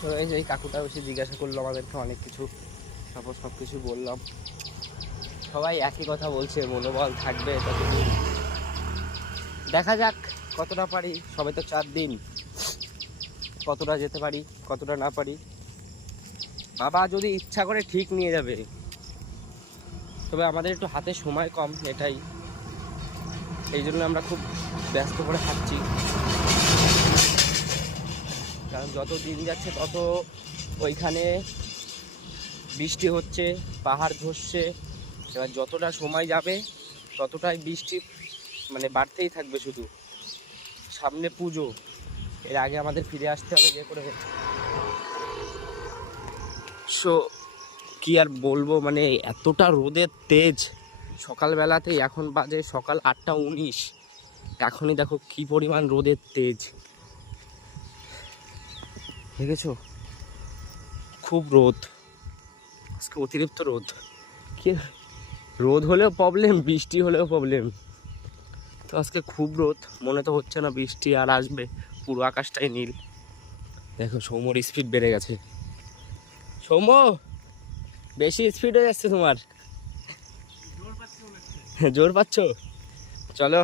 তো এই কাকুটা বেশি জিজ্ঞাসা করলো আমাদেরকে অনেক কিছু, তারপর সব কিছু বললাম। সবাই একই কথা বলছে, মনোবল থাকবে ততদিন, দেখা যাক কতটা পারি। সবে তো 4 দিন, কতটা যেতে পারি কতটা না পারি। বাবা যদি ইচ্ছা করে ঠিক নিয়ে যাবে, তবে আমাদের একটু হাতে সময় কম, এটাই, এই জন্য আমরা খুব ব্যস্ত করে থাকছি। কারণ যত দিন যাচ্ছে তত ওইখানে বৃষ্টি হচ্ছে, পাহাড় ধসছে। এবার যতটা সময় যাবে ততটাই বৃষ্টি মানে বাড়তেই থাকবে। শুধু সামনে পুজো, এর আগে আমাদের ফিরে আসতে হবে যে করে। সো কি আর বলবো, মানে এতটা রোদের তেজ সকালবেলাতেই। এখন বাজে সকাল 8টা 19, এখনই দেখো কি পরিমাণ রোদের তেজ, দেখেছো? খুব রোদ আজকে, অতিরিক্ত রোদ। কি রোদ হলেও প্রবলেম, বৃষ্টি হলেও প্রবলেম। তো আজকে খুব রোদ, মনে তো হচ্ছে না বৃষ্টি আর আসবে, পুরো আকাশটাই নীল। দেখো সৌম্যর স্পিড বেড়ে গেছে। সৌম্য, বেশি স্পিড হয়ে যাচ্ছে তোমার, জোর পাচ্ছ। চলো